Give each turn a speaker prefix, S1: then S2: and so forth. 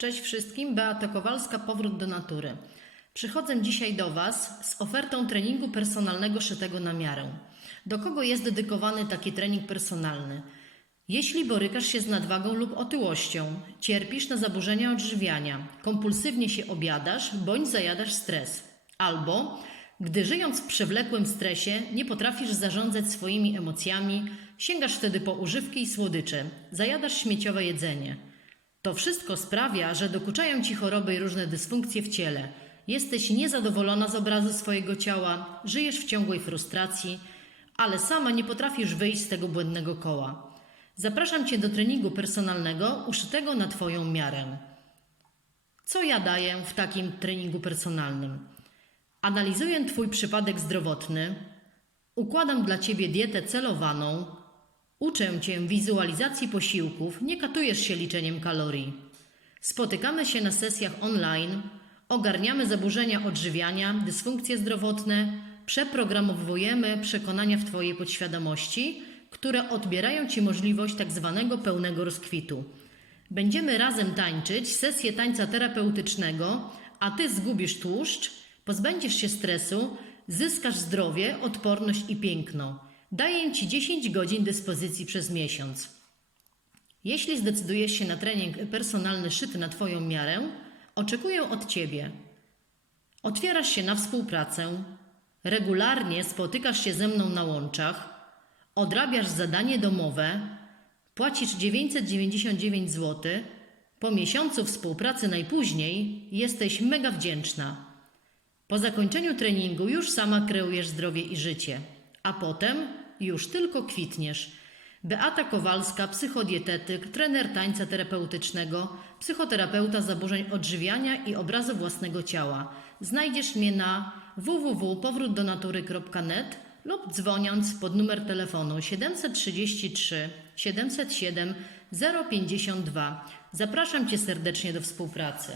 S1: Cześć wszystkim, Beata Kowalska, Powrót do natury. Przychodzę dzisiaj do Was z ofertą treningu personalnego szytego na miarę. Do kogo jest dedykowany taki trening personalny? Jeśli borykasz się z nadwagą lub otyłością, cierpisz na zaburzenia odżywiania, kompulsywnie się obiadasz bądź zajadasz stres, albo gdy żyjąc w przewlekłym stresie nie potrafisz zarządzać swoimi emocjami, sięgasz wtedy po używki i słodycze, zajadasz śmieciowe jedzenie. To wszystko sprawia, że dokuczają ci choroby i różne dysfunkcje w ciele. Jesteś niezadowolona z obrazu swojego ciała, żyjesz w ciągłej frustracji, ale sama nie potrafisz wyjść z tego błędnego koła. Zapraszam Cię do treningu personalnego uszytego na Twoją miarę. Co ja daję w takim treningu personalnym? Analizuję Twój przypadek zdrowotny, układam dla Ciebie dietę celowaną, uczę Cię wizualizacji posiłków, nie katujesz się liczeniem kalorii. Spotykamy się na sesjach online, ogarniamy zaburzenia odżywiania, dysfunkcje zdrowotne, przeprogramowujemy przekonania w Twojej podświadomości, które odbierają Ci możliwość tak zwanego pełnego rozkwitu. Będziemy razem tańczyć sesję tańca terapeutycznego, a Ty zgubisz tłuszcz, pozbędziesz się stresu, zyskasz zdrowie, odporność i piękno. Daję Ci 10 godzin dyspozycji przez miesiąc. Jeśli zdecydujesz się na trening personalny szyty na Twoją miarę, oczekuję od Ciebie. Otwierasz się na współpracę, regularnie spotykasz się ze mną na łączach, odrabiasz zadanie domowe, płacisz 999 zł, po miesiącu współpracy najpóźniej jesteś mega wdzięczna. Po zakończeniu treningu już sama kreujesz zdrowie i życie, a potem już tylko kwitniesz. Beata Kowalska, psychodietetyk, trener tańca terapeutycznego, psychoterapeuta zaburzeń odżywiania i obrazu własnego ciała. Znajdziesz mnie na www.powrótdonatury.net lub dzwoniąc pod numer telefonu 733 707 052. Zapraszam Cię serdecznie do współpracy.